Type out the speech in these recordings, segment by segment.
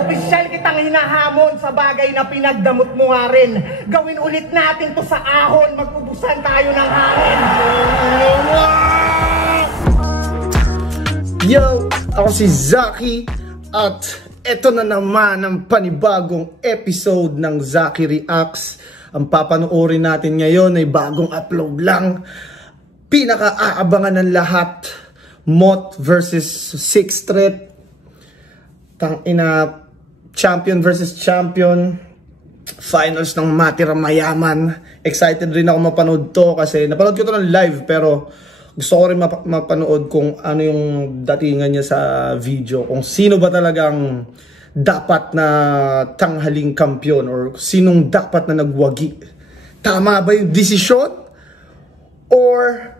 Opisyal kitang hinahamon sa bagay na pinagdamot mo nga rin. Gawin ulit natin to sa ahon, mag-ubusan tayo ng hangin. Yo! Ako si Zaki at eto na naman ang panibagong episode ng Zaki Reacts. Ang papanoorin natin ngayon ay bagong upload lang. Pinaka-aabangan ng lahat, Moth versus Sixth Threat. Tangina, champion versus champion. Finals ng Matira Mayaman. Excited rin ako mapanood to kasi napanood ko to ng live pero gusto ko rin mapanood kung ano yung datingan niya sa video. Kung sino ba talagang dapat na tanghaling kampiyon or sinong dapat na nagwagi. Tama ba yung desisyon? Or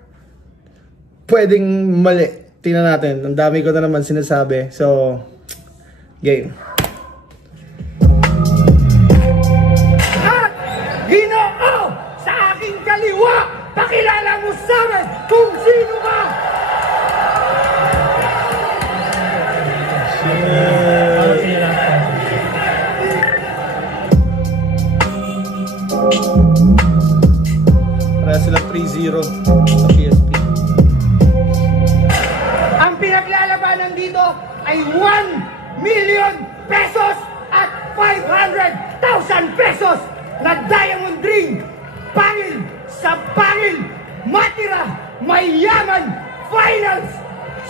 pwedeng mali? Tingnan natin. Ang dami ko na naman sinasabi. So, game. At Ginoo sa aking kaliwa, pakilala mo sa amin kung sino ka! Para silang 3-0 sa PSP. Ang pinaglalabanan dito ay 1 million pesos at 500,000 pesos na diamond ring. Pangil sa pangil, Matira Mayaman Finals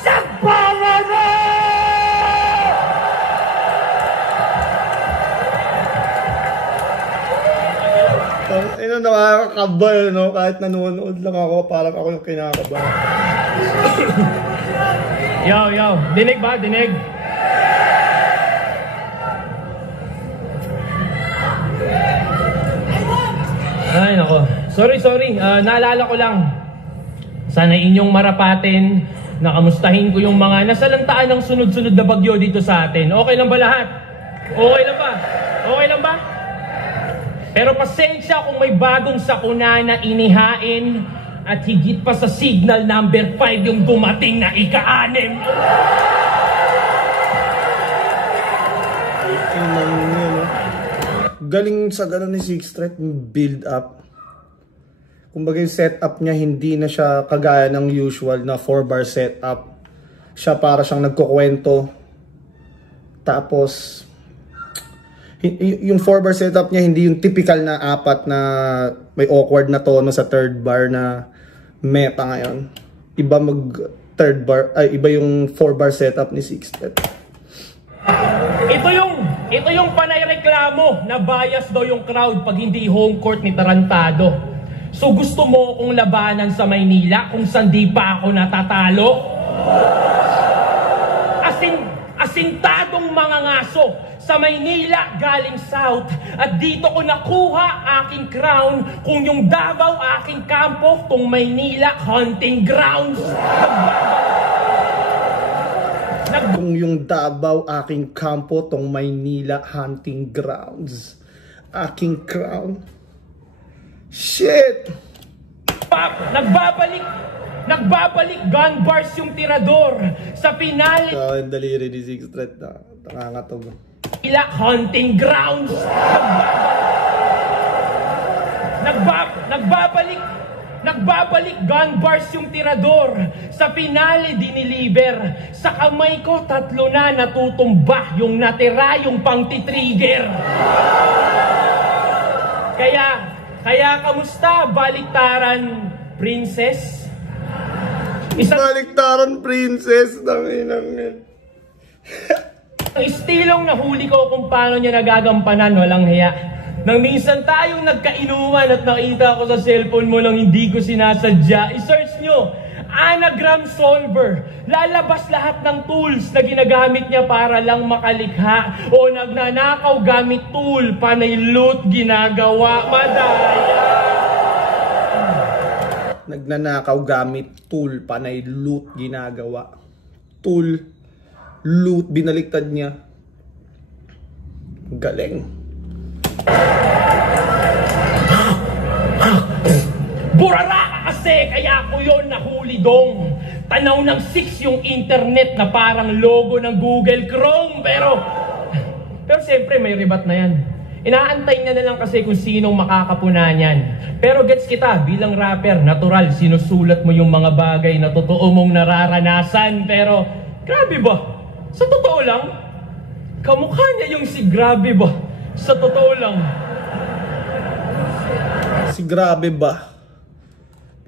sa Panama! Ino, nakakakabal, no? Kahit nanonood lang ako, parang ako yung kinakabal. Yo, dinig ba? Dinig? Ay, nako. Sorry. Naalala ko lang. Sana inyong marapatin, nakamustahin ko yung mga nasalantaan ng sunod-sunod na bagyo dito sa atin. Okay lang ba lahat? Okay lang ba? Okay lang ba? Pero pasensya kung may bagong sakuna na inihain at higit pa sa signal number 5 yung dumating na ika-6. Galing sa gano'n ni Sixth Threat, build up. Kumbaga yung setup niya hindi na siya kagaya ng usual na 4-bar setup. Siya para siyang nagkukwento. Tapos yung 4-bar setup niya hindi yung typical na 4 na may awkward na tono sa 3rd bar na meta ngayon. Iba mag 3rd bar, ay iba yung 4-bar setup ni Sixth Threat. Ito yung panay reklamo na bias daw yung crowd pag hindi home court ni Tarantado. So gusto mo kong labanan sa Maynila kung saan di pa ako natatalo? Asintadong mga ngaso sa Maynila galing South at dito ko nakuha aking crown. Kung yung Davao aking kampo, kung Maynila hunting grounds. Kung yung Davao aking kampo, tong Maynila hunting grounds. Aking crown. Shit! Nagbabalik gun bars yung tirador sa finale. Ang daliri ni Sixth Threat na nangangatog. Hunting grounds. Nagbabalik gun bars yung tirador sa finale diniliver. Sa kamay ko 3 na natutumba, yung natira yung pang-titrigger. Kaya kamusta baliktaran princess? Baliktaran princess ng inang yan. Ang istilong nahuli ko kung paano niya nagagampanan, walang hiya. Nang minsan tayong nagkainuman at nakita ko sa cellphone mo lang hindi ko sinasadya, i-search nyo, Anagram Solver. Lalabas lahat ng tools na ginagamit niya para lang makalikha. O nagnanakaw gamit tool, panay loot ginagawa, madaya. Nagnanakaw gamit tool, panay loot ginagawa. Tool, loot, binaliktad niya. Galing. Burara ka kasi, kaya ko yun nahuli dong. Tanaw ng 6 yung internet na parang logo ng Google Chrome. siyempre may ribat na yan. Inaantay niya na lang kasi kung sinong makakapunan yan. Pero gets kita, bilang rapper, natural, sinusulat mo yung mga bagay na totoo mong nararanasan. Pero, grabe ba? Sa totoo lang, kamukha niya yung si Grabe ba? Sa totoo lang. Si Grabe ba?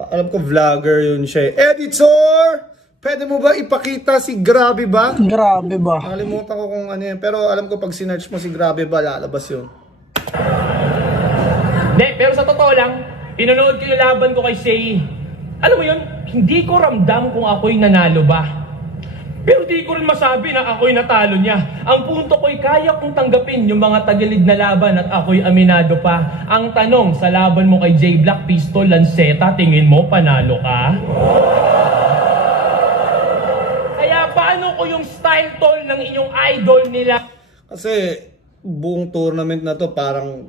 Alam ko vlogger yun siya. Editor! Pwede mo ba ipakita si Grabe ba? Grabe ba? Nakalimutan ko kung ano yan. Pero alam ko pag sinearch mo si Grabe ba, lalabas yun. Hindi, pero sa totoo lang, pinanood ko yung laban ko kay Shay. Alam mo yun, hindi ko ramdam kung ako'y nanalo ba. Pero di ko rin masabi na ako'y natalo niya. Ang punto ko'y kaya kong tanggapin yung mga tagilid na laban at ako'y aminado pa. Ang tanong, sa laban mo kay J Black, Pistol, Lanceta, tingin mo panalo ka? Kaya paano ko yung style tol ng inyong idol nila? Kasi buong tournament na to parang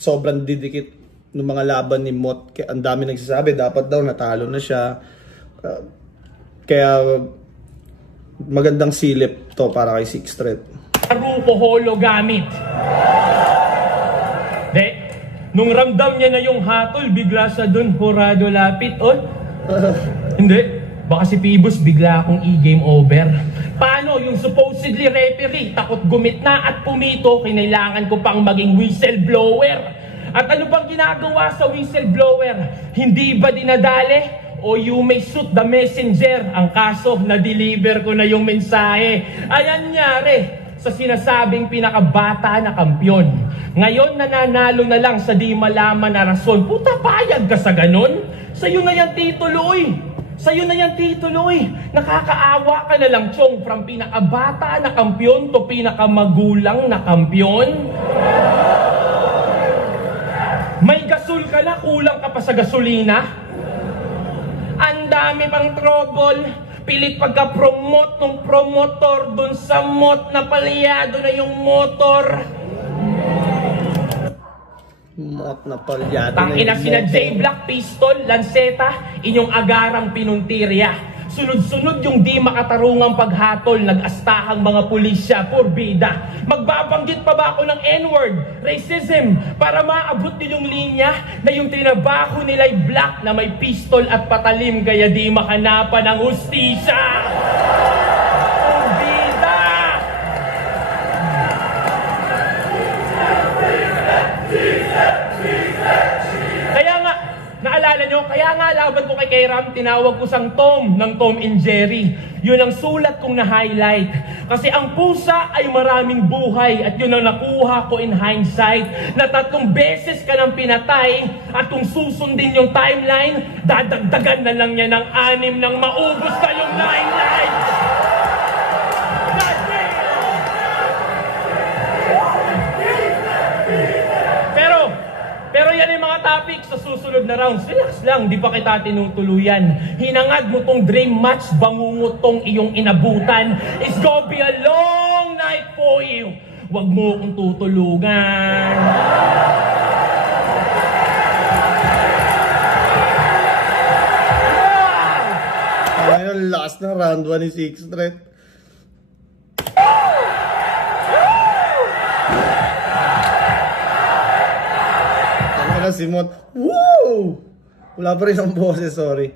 sobrang didikit ng mga laban ni Mot. Kaya ang dami nagsasabi dapat daw natalo na siya. Kaya magandang silip to para kay Six Threat. Ruko holo gamit. De, nung ramdam niya na yung hatol, bigla sa dun horado lapit. Oh, hindi. Baka si Pibus bigla akong i-game over. Paano yung supposedly referee takot gumit na at pumito, kinailangan ko pang maging whistleblower. At ano bang ginagawa sa whistleblower? Hindi ba dinadali? O you may shoot the messenger? Ang kaso, na-deliver ko na yung mensahe. Ayan nangyari sa sinasabing pinakabata na kampyon. Ngayon nananalo na lang sa di malaman na rason. Puta, payag ka sa ganun? Sa'yo na yan tituloy. Sa'yo na yan tituloy. Nakakaawa ka na lang, Chong, from pinakabata na kampyon to pinakamagulang na kampyon. May gasol ka na, kulang ka pa sa gasolina. Ang dami pang trouble. Pilit pagka-promote ng promotor dun sa mot na palyado na yung motor. Mot na palyado na Tangina yung sina motor. J Black, Pistol, Lanceta, inyong agarang pinuntirya. Sunod-sunod yung di makatarungang paghatol, nag-astahang mga pulisya, porbida. Magbabanggit pa ba ako ng N-word, racism, para maabot nyo yung linya na yung tinabaho nila'y black na may pistol at patalim kaya di mahanapan ng hustisya? Porbida! Kaya nga, naalala nyo, kaya nga laban ko kay Kairam, tinawag ko sang Tom ng Tom and Jerry. Yun ang sulat kong na-highlight. Kasi ang pusa ay maraming buhay at yun ang nakuha ko in hindsight na 3 beses ka nang pinatay at kung susundin yung timeline, dadagdagan na lang niya ng 6 nang maubos kayong 9 lives. Pero yan yung mga topics sa susunod na rounds. Relax lang, di pa kita tinutuluyan. Hinangad mo tong dream match, bangungot tong iyong inabutan. It's gonna be a long night for you. Huwag mo kong tutulugan. Ngayon, last na round 1 ni Six Threat. Si Mot. Woo! Wala pa rin ang boses, sorry.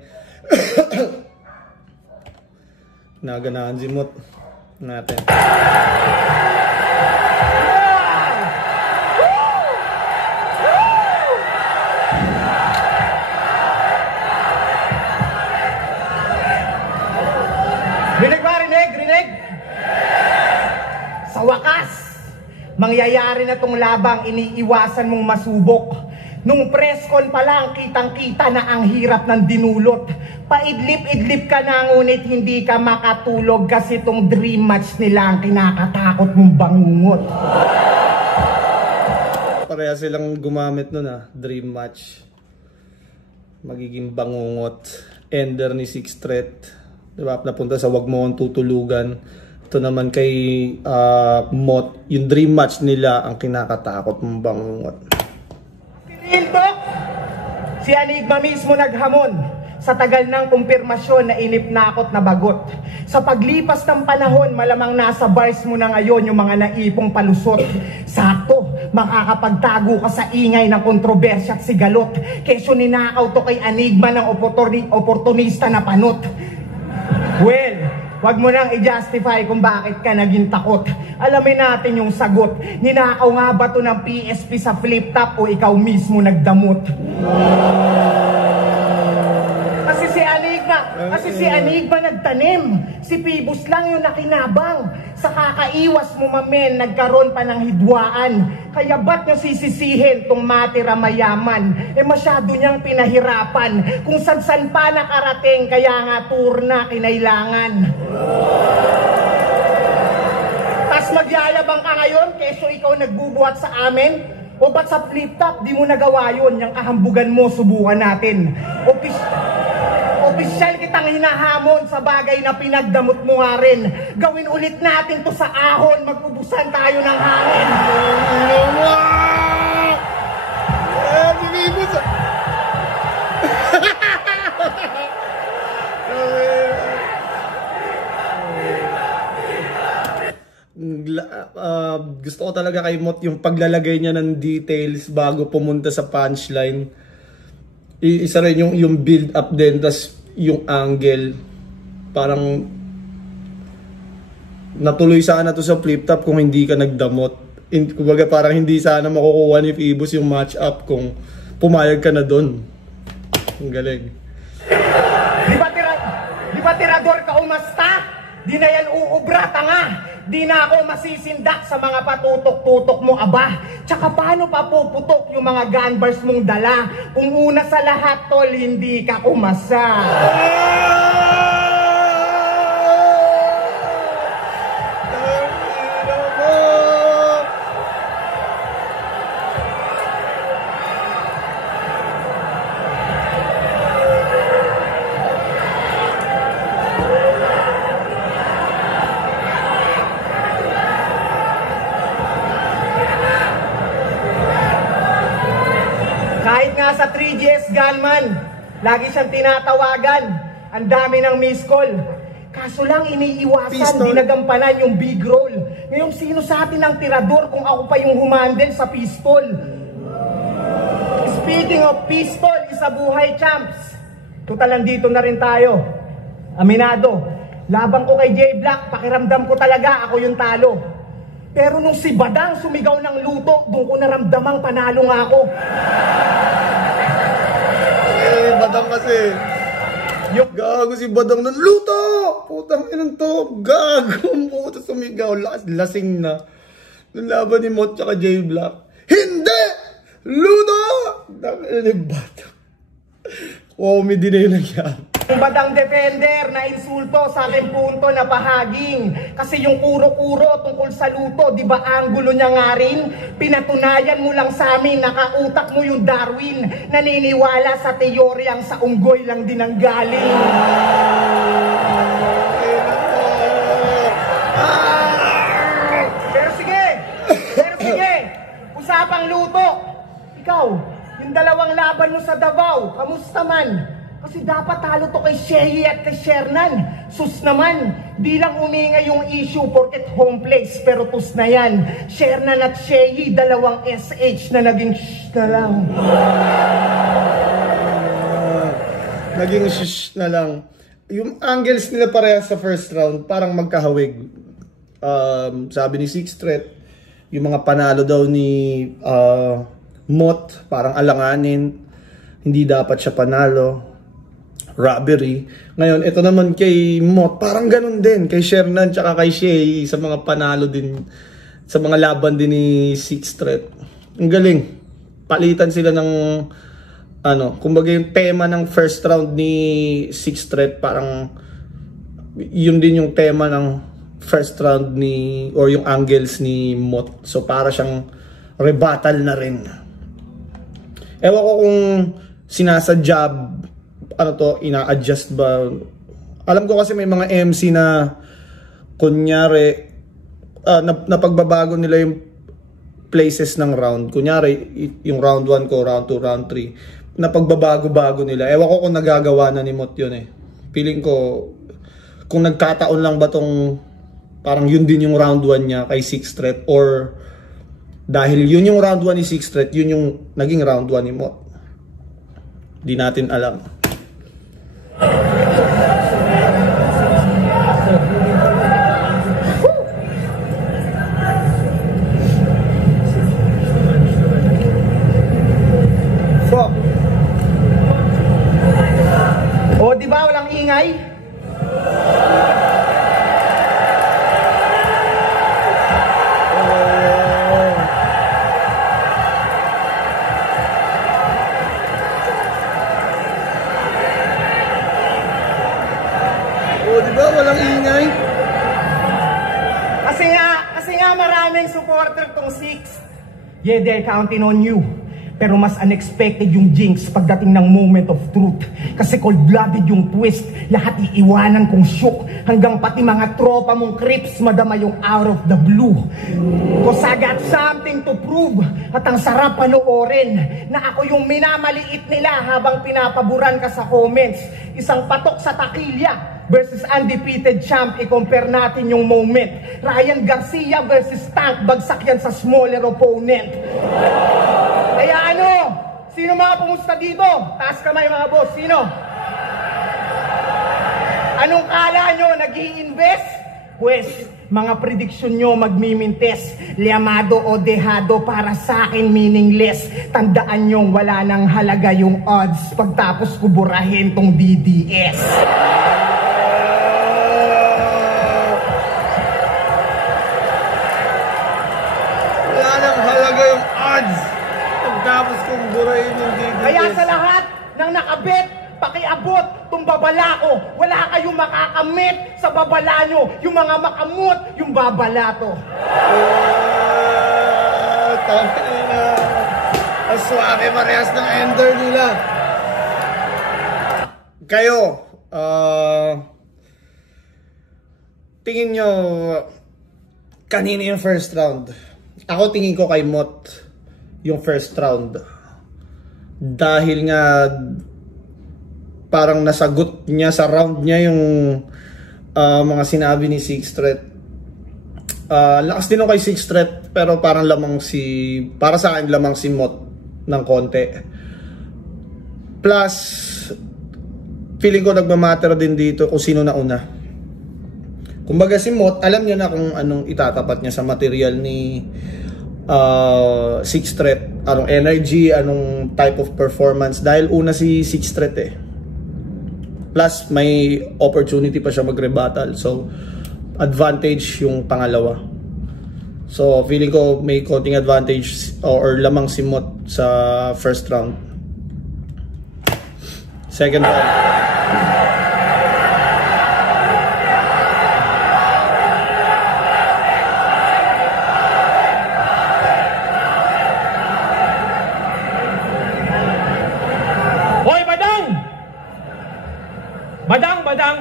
Naganaan si Mot natin. Rinig ba? Rinig? Sa wakas, mangyayari na tong labang iniiwasan mong masubok. Nung press con pa lang, kitang-kita na ang hirap ng dinulot. Paidlip-idlip ka na, ngunit hindi ka makatulog kasi tong dream match nila ang kinakatakot mong bangungot. Pareha silang gumamit nun dream match. Magiging bangungot. Ender ni Six Threat. Diba? Napunta sa wag mo akong tutulugan. Ito naman kay Mot. Yung dream match nila ang kinakatakot mong bangungot. Real talk, si Enigma mismo naghamon. Sa tagal ng kumpirmasyon na inip-nakot na bagot. Sa paglipas ng panahon, malamang nasa bars mo na ngayon yung mga naipong palusot. Sakto, makakapagtago ka sa ingay ng kontrobersya at sigalot. Kesyo ninakaw to kay Enigma ng oportunista na panot. Well, wag mo nang i-justify kung bakit ka naging takot. Alamin natin yung sagot. Ninakaw nga ba to ng PSP sa flip top o ikaw mismo nagdamot? Kasi si Enigma nagtanim. Si Phoebus lang yung nakinabang. Sa kakaiwas mo mamen, nagkaroon pa ng hidwaan. Kaya ba't nyo sisisihin tong matira mayaman? Masyado niyang pinahirapan. Kung san-san pa nakarating, kaya nga tour na kinailangan. Tas magyayabang ka ngayon, keso ikaw nagbubuhat sa amin? O ba't sa flip top, di mo nagawa yun? Yung kahambugan mo, subukan natin. Opisyal kitang hinahamon sa bagay na pinagdamot mo nga rin. Gawin ulit natin to sa ahon, mag-ubusan tayo ng hangin. Gusto ko talaga kay Mot yung paglalagay niya ng details bago pumunta sa punchline. Isa rin yung build up din, tas yung angle, parang natuloy sana to sa flip top kung hindi ka nagdamot. Kumbaga parang hindi sana makukuha ni Phoebus yung match up kung pumayag ka na doon. Ang galing. Di ba tirador ka umasta? Di na yan uubra, tanga. Di na ako masisindak sa mga patutok-tutok mo, aba. Tsaka paano pa puputok yung mga gun bars mong dala? Kung una sa lahat, tol, hindi ka kumasa. Sa 3GS gunman, lagi siyang tinatawagan. Ang dami ng miss call. Kaso lang iniiwasan, dinagampanan yung big roll. Ngayon sino sa atin ang tirador kung ako pa yung humandle sa pistol? Speaking of pistol, isa buhay champs. Total dito na rin tayo. Aminado, laban ko kay J-Black, pakiramdam ko talaga ako yung talo. Pero nung si Badang sumigaw ng luto, doon ko naramdamang panalo nga ako. Badang kasi. Gago si Badang ng luto! Putang inang to. Gago. Puta sumigaw. Lasing na. Nung laban ni Mot tsaka J-Black. Hindi! Luto! Dami ni Badang. Comedy na yung nangyari. Yung Badang defender na insulto sa aking punto na bahaging. Kasi yung kuro-kuro tungkol sa luto, di ba anggulo niya nga rin? Pinatunayan mo lang sa amin, nakautak mo yung Darwin. Naniniwala sa teoryang sa unggoy lang din ang galing. Pero sige, usapang luto. Ikaw, yung dalawang laban mo sa Davao, kamusta man? Kasi dapat talo to kay Shehi at kay Shernan. Sus naman, di lang umingay yung issue porket home place, pero tus na yan. Shernan at Shehi, dalawang SH na naging shh na lang. Naging shh na lang. Yung angles nila parehas sa first round, parang magkahawig. Sabi ni Sixth Threat, yung mga panalo daw ni Mot, parang alanganin. Hindi dapat siya panalo. Robbery. Ngayon, ito naman kay Mot, parang ganun din. Kay Shernan tsaka kay Shea, sa mga panalo din, sa mga laban din ni Sixth Threat. Ang galing. Palitan sila ng, kumbaga yung tema ng first round ni Sixth Threat, parang, yun din yung tema ng first round ni, or yung angles ni Mot. So, para siyang rebuttal na rin. Ewan ko kung sinasadya, ina-adjust ba? Alam ko kasi may mga MC na kunyari napagbabago nila yung places ng round. Kunyari yung round 1 ko, round 2, round 3. na pagbabago-bago nila. Ewan ko kung nagagawa na ni Mot yun eh. Feeling ko, kung nagkataon lang ba tong parang yun din yung round 1 niya kay Sixth Threat, or dahil yun yung round 1 ni Sixth Threat, yun yung naging round 1 ni Mot. Di natin alam. O, di ba walang ingay? Oh, di ba walang ingay? Kasi nga maraming supporter tong Six. Yeah, they're counting on you. Pero mas unexpected yung jinx pagdating ng moment of truth. Kasi cold-blooded yung twist. Lahat iiwanan kong shook. Hanggang pati mga tropa mong creeps madama yung out of the blue. Cause I got something to prove. At ang sarap panoorin na ako yung minamaliit nila habang pinapaburan ka sa comments. Isang patok sa takilya versus undefeated champ, i-compare natin yung moment. Ryan Garcia versus Tank, bagsak yan sa smaller opponent. Kaya ano, sino mga pumusta dito? Taas kamay mga boss, sino? Anong kala nyo, nag-i-invest? Pues, mga prediction nyo magmimintes. Liamado o dehado para sa akin meaningless. Tandaan nyo, wala nang halaga yung odds pagtapos ko burahin tong DDS. Tapos kung burahin yung DDS. Kaya sa lahat ng nakabet, pakiabot tong babala ko. Wala kayong makakamit sa babala nyo. Yung mga makamot, yung babala to. Tama na. Aswake parehas ng ender nila. Kayo, tingin nyo, kanina yung first round? Ako tingin ko kay Mot yung first round. Dahil nga parang nasagot niya sa round niya yung mga sinabi ni Sixth Threat. Lakas din ako kay Sixth Threat, pero parang para sa akin lamang si Mot ng konti. Plus, feeling ko nagmamatter din dito kung sino na una. Kumbaga si Mot, alam niya na kung anong itatapat niya sa material ni Sixth Threat, anong energy, anong type of performance, dahil una si Sixth Threat eh. Plus may opportunity pa siya mag-rebuttal, so advantage yung pangalawa. So feeling ko may konting advantage or lamang si Mot sa first round. Second round,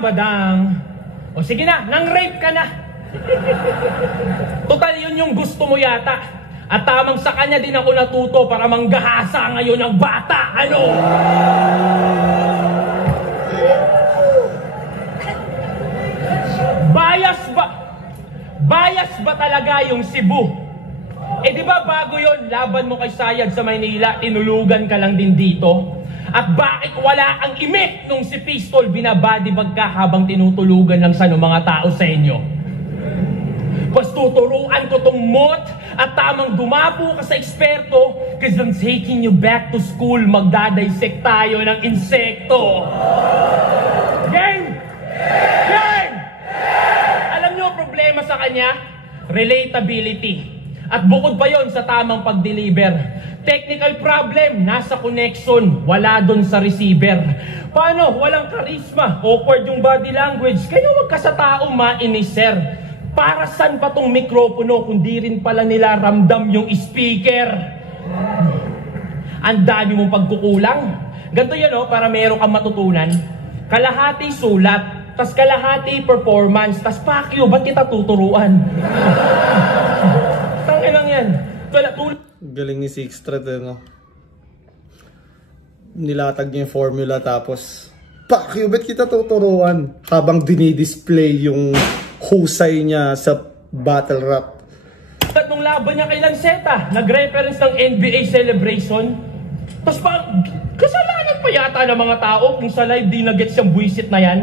badang. O sige na, nang-rape ka na. Total, yun yung gusto mo yata. At tamang sa kanya din ako natuto para manggahasa ngayon ng bata. Ano? Bias ba talaga yung Cebu? Eh di ba bago yon, laban mo kay Sayad sa Maynila, tinulugan ka lang din dito? At bakit wala ang imik nung si Pistol binabadibag ka habang tinutulugan lang sa mga tao sa inyo? Pas tuturuan ko tong Mot at tamang dumapo ka sa eksperto, cause I'm taking you back to school, magdadissect tayo ng insekto. Game! Game! Alam nyo ang problema sa kanya? Relatability. At bukod pa yon sa tamang pag-deliver. Technical problem, nasa connection, wala dun sa receiver. Paano? Walang charisma, awkward yung body language. Kaya wag ka sa tao mainis, sir. Para saan pa tong mikropono kung di rin pala nila ramdam yung speaker? Ang dami mong pagkukulang. Ganito yan, para meron kang matutunan. Kalahati sulat, tas kalahati performance, tas pakyo, ba't kita tuturuan? Tang ilang yan. Galing ni Sixth Threat, no? nilatag niya yung formula tapos Cubit kita tuturuan habang dinidisplay yung husay niya sa battle rap. At nung laban niya kay Lanceta, nag-reference ng NBA celebration. Tapos parang, kasalanan pa yata ng mga tao kung sa live di na-gets yung buwisit na yan.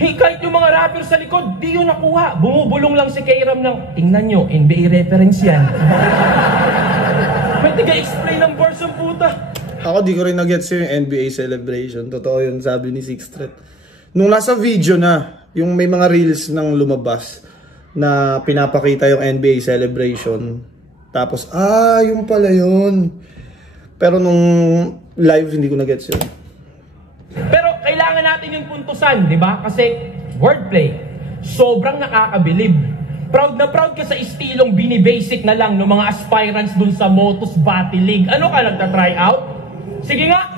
Hey, kahit yung mga rapper sa likod, di yun nakuha. Bumubulong lang si K-Ram ng, tingnan nyo, NBA reference yan. Pwede ka explain ng verse ng puta. Ako di ko rin nag-gets yung NBA celebration. Totoo yun, sabi ni Sixth Threat. Nung nasa video na, yung may mga reels nang lumabas na pinapakita yung NBA celebration. Tapos, yung pala yun. Pero nung live, hindi ko nag-gets yun. Pero kailangan natin yung puntusan, di ba? Kasi wordplay, sobrang nakakabilib. Proud na proud ka sa istilong binibasic na lang ng mga aspirants dun sa Motus Battle League. Ano ka, nagta-try out? Sige nga!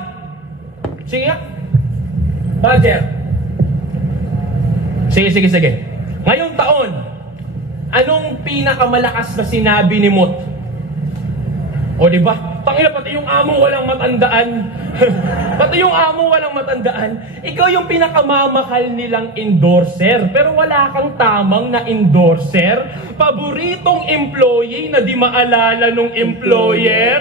Sige nga! Badger! Sige. Ngayong taon, anong pinakamalakas na sinabi ni Mot? O diba? Tangina, pati yung amo walang matandaan. Pati yung amo walang matandaan. Ikaw yung pinakamamahal nilang endorser. Pero wala kang tamang na endorser. Paboritong employee na di maalala nung employer.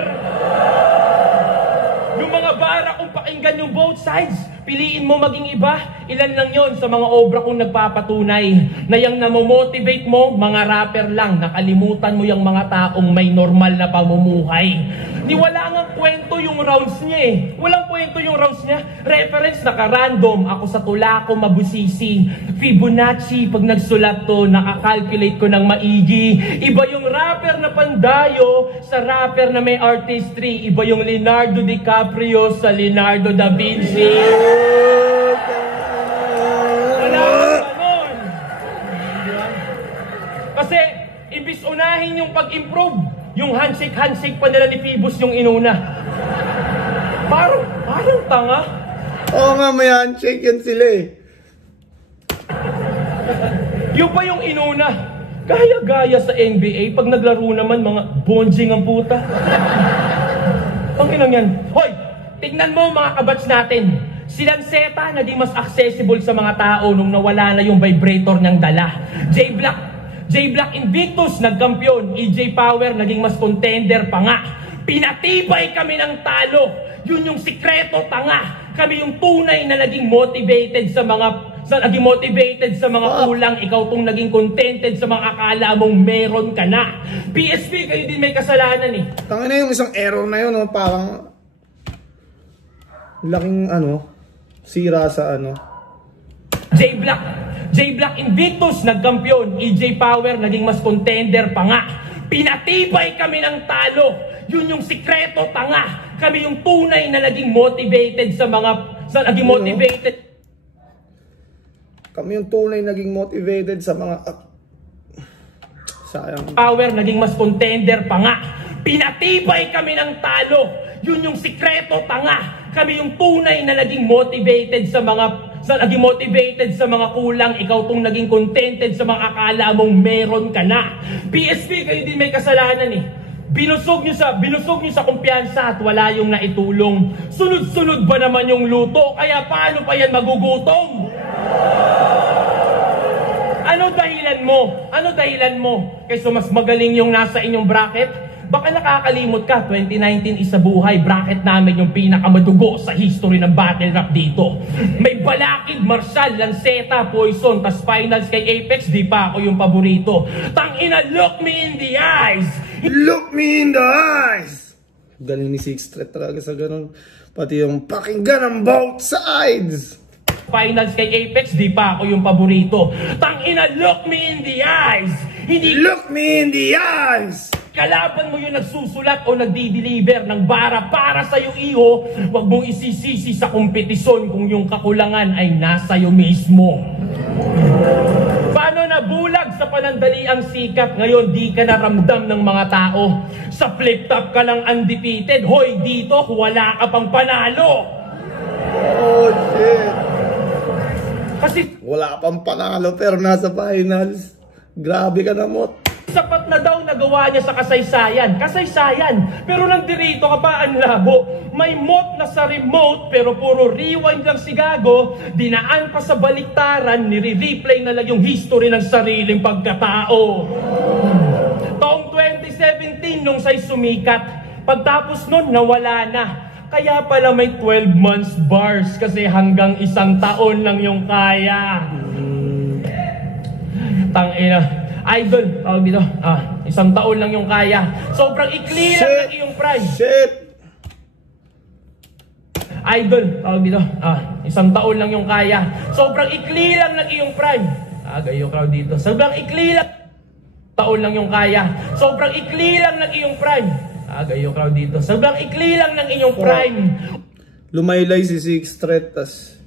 Yung mga bara kung pakinggan yung both sides, piliin mo maging iba. Ilan lang yon sa mga obra kong nagpapatunay na yung namomotivate mo, mga rapper lang, nakalimutan mo yung mga taong may normal na pamumuhay. Ni wala nga kwento yung rounds niya eh. Walang kwento yung rounds niya. Reference, naka-random. Ako sa tula ko mabusisi. Fibonacci, pag nagsulat to, nakakalculate ko ng maigi. Iba yung rapper na pandayo sa rapper na may artistry. Iba yung Leonardo DiCaprio sa Leonardo da Vinci. Kasi, ibis unahin yung pag-improve. Yung handshake pa nila ni Phoebus yung inuna. Parang tanga. Oo nga, may handshake yan sila eh. Yung pa yung inuna. Gaya-gaya sa NBA, pag naglaro naman mga bonjing ang puta. Panginang yan. Hoy, tignan mo mga kabats natin. Si Lanceta na di mas accessible sa mga tao nung nawala na yung vibrator niyang dala. J-Black Invictus, nagkampiyon. EJ Power, naging mas contender pa nga. Pinatibay kami ng talo. Yun yung sikreto, tanga. Kami yung tunay na naging motivated sa mga kulang. Ikaw tong naging contented sa mga akala mong meron ka na. PSP, kayo din may kasalanan eh. Tangina yung isang error na yun, no? Parang laking sira sa J-Black Invictus, nagkampiyon. EJ Power, naging mas contender pa nga. Pinatibay kami ng talo. Yun yung sikreto, tanga. Kami yung tunay na naging motivated Kami yung tunay naging motivated sa mga sayang. Power, naging mas contender pa nga. Pinatibay kami ng talo. Yun yung sikreto, tanga. Kami yung tunay na naging motivated sa mga kulang. Ikaw tong naging contented sa mga akala mong meron ka na. PSP, kayo din may kasalanan eh. Binusog nyo sa kumpiyansa at wala yung naitulong. Sunod-sunod ba naman yung luto? Kaya paano pa yan magugutom? Ano dahilan mo? Kaysa mas magaling yung nasa inyong bracket? Baka nakakalimot ka, 2019 isa buhay, bracket namin yung pinakamadugo sa history ng battle rap dito. May Balakid, Marshall, Lanceta, Poison, tas finals kay Apex, di pa ako yung paborito. Tangina, look me in the eyes! Look me in the eyes! Galing ni Sixth Threat talaga sa ganun. Pati yung pakinggan ang both sides! Finals kay Apex, di pa ako yung paborito. Tangina, look me in the eyes! Hindi look me in the eyes! Kalaban mo yung nagsusulat o nagdi-deliver ng bara para sa'yo, iho. Huwag mong isisisi sa kompetisyon kung yung kakulangan ay nasa iyo mismo. Paano nabulag sa panandaliang sikat, ngayon di ka naramdam ng mga tao? Sa flip-top ka lang undefeated. Hoy, dito wala ka pang panalo. Oh, shit. Kasi wala pang panalo pero nasa finals. Grabe ka na, Mot. Sapat na daw nagawa niya sa kasaysayan. Kasaysayan. Pero nandirito ka pa, ang labo. May mot na sa remote, pero puro rewind lang si Gago. Dinaan pa sa baliktaran, nire-replay na lang yung history ng sariling pagkatao. Taong 2017 nung sa'y sumikat. Pagtapos nun, nawala na. Kaya pala may 12 months bars kasi hanggang 1 taon lang yung kaya. Tangina. Idol, tawag dito. 1 taon lang yung kaya. Sobrang ikli lang ng iyong prime. Shit! Idol, tawag dito. 1 taon lang yung kaya. Sobrang ikli lang ng iyong prime. Gayo crowd dito. Sobrang ikli lang. Taon lang yung kaya. Sobrang ikli lang ng iyong prime. Gayo crowd dito. Sobrang ikli lang ng iyong prime. Lumaylay si Six Threat, tas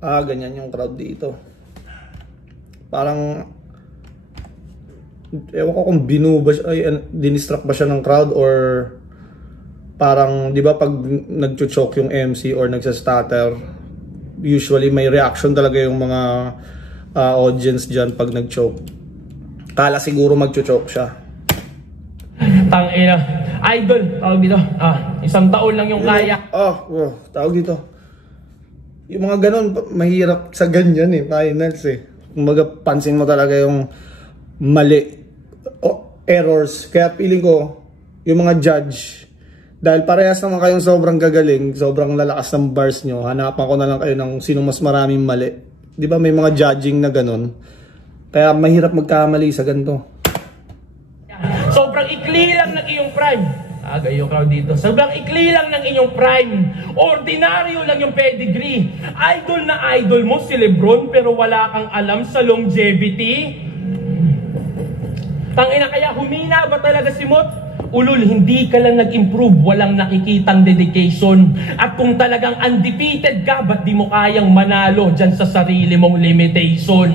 ganyan yung crowd dito. Parang ewan ko kung binuba siya, dinistract ba siya ng crowd, or parang, di ba pag nag-choke yung MC or nagsa-stutter, usually may reaction talaga yung mga audience dyan pag nag-choke. Kala siguro mag-choke siya. Tangina. Idol, tawag dito. 1 taon lang yung kaya. Tawag dito. Yung mga ganun, mahirap sa ganyan finals Kumbaga, pansin mo talaga yung mali. Errors. Kaya feeling ko, yung mga judge, dahil parehas naman kayong sobrang gagaling, sobrang lalakas ng bars nyo, hanapan ko na lang kayo ng sino mas maraming mali. Di ba may mga judging na ganun? Kaya mahirap magkamali sa ganito. Sobrang ikli lang ng iyong prime. Gayo crowd dito. Sobrang ikli lang ng iyong prime. Ordinaryo lang yung pedigree. Idol na idol mo si Lebron, pero wala kang alam sa longevity. Tangina, kaya humina ba talaga si Mot? Ulul, hindi ka lang nag-improve, walang nakikitang dedication. At kung talagang undefeated ka, ba't di mo kayang manalo dyan sa sarili mong limitation?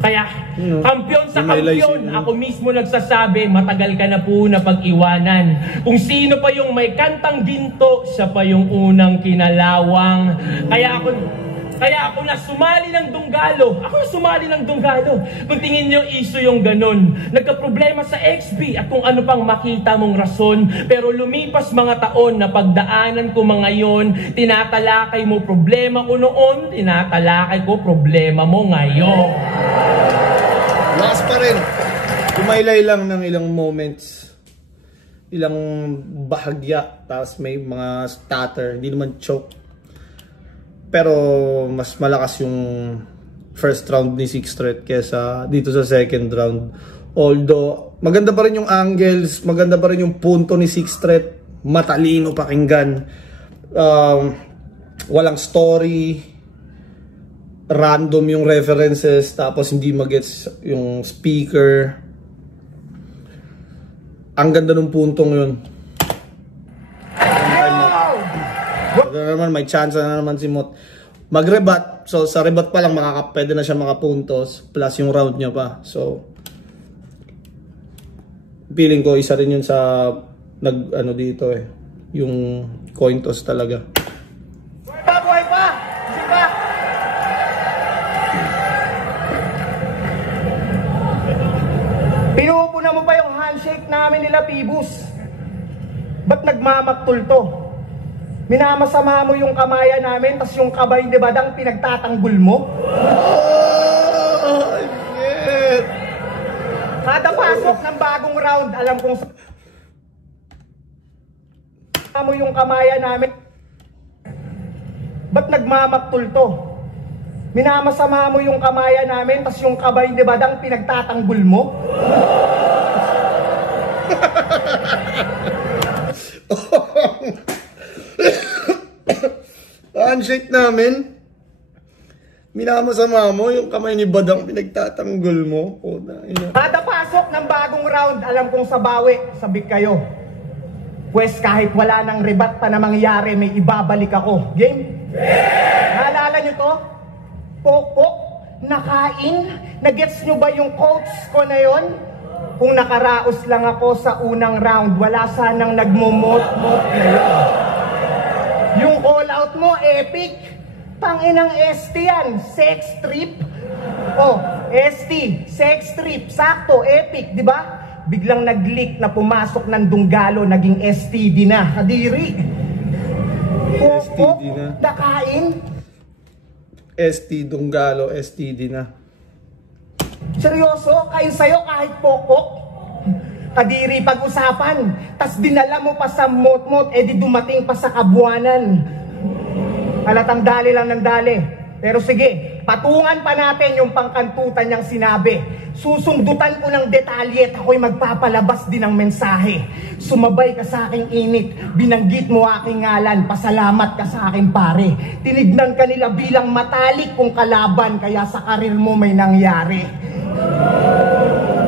Kaya, kampiyon sa kampiyon, ako mismo nagsasabi, matagal ka na po na pag-iwanan. Kung sino pa yung may kantang ginto, siya pa yung unang kinalawang. Kaya ako na sumali ng Dunggalo. Kung tingin nyo iso yung ganun. Nagka-problema sa XB at kung ano pang makita mong rason. Pero lumipas mga taon na pagdaanan ko mga yon, tinatalakay mo problema ko noon, tinatalakay ko problema mo ngayon. Lakas pa rin. Tumaylay lang ng ilang moments. Ilang bahagya. Tapos may mga stutter. Hindi naman choke. Pero mas malakas yung first round ni Six Threat kesa dito sa second round. Although maganda pa rin yung angles, maganda pa rin yung punto ni Six Threat, matalino pakinggan. Walang story, random yung references, tapos hindi magets yung speaker. Ang ganda ng puntong yun. Naman, may chance na naman si Mot mag-rebat. So sa rebat pa lang pwede na siya makapuntos plus yung round niya pa. So feeling ko isa rin yun sa dito yung coin toss talaga. Buhay pa! Sige! Pinupuna mo pa yung handshake namin nila Pibus. Ba't nagmamaktul to? Minamasama mo yung kamaya namin, tas yung kabay ni Badang pinagtatanggol mo? Oh, shit! Kada pasok ng bagong round, alam kong mo yung kamaya namin. Ba't nagmamaktul to? Minamasama mo yung kamaya namin, tas yung kabay ni Badang pinagtatanggol mo? Handshake namin, minamasama mo yung kamay ni Badang pinagtatanggol mo. Kada pasok ng bagong round, alam kong sabawi, sabik kayo. Pwes kahit wala nang rebat pa na mangyari, may ibabalik ako. Game? Naalala nyo to? Pok-pok? Nakain? Nagets nyo ba yung quotes ko na yon? Kung nakaraos lang ako sa unang round, wala sanang nagmumot-mot na yun. Yung call out mo, epic. Tanginang ST yan, sex trip. Oh, ST, sex trip, sakto, epic, di ba? Biglang nag-leak na pumasok ng Dunggalo, naging STD na. Kadiri. STD na. Nakain. ST Dunggalo, STD na. Seryoso? Kayo sa'yo kahit pokpok? Kadiri pag-usapan. Tas dinala mo pa sa mot-mot, edi dumating pa sa kabuanan. Halatang dali lang ng dali. Pero sige, patungan pa natin yung pangkantutan niyang sinabi. Susundutan ko ng detalye at ako'y magpapalabas din ng mensahe. Sumabay ka sa aking init, binanggit mo aking ngalan, pasalamat ka sa aking pare. Tinignan ka nila bilang matalik kung kalaban, kaya sa karir mo may nangyari.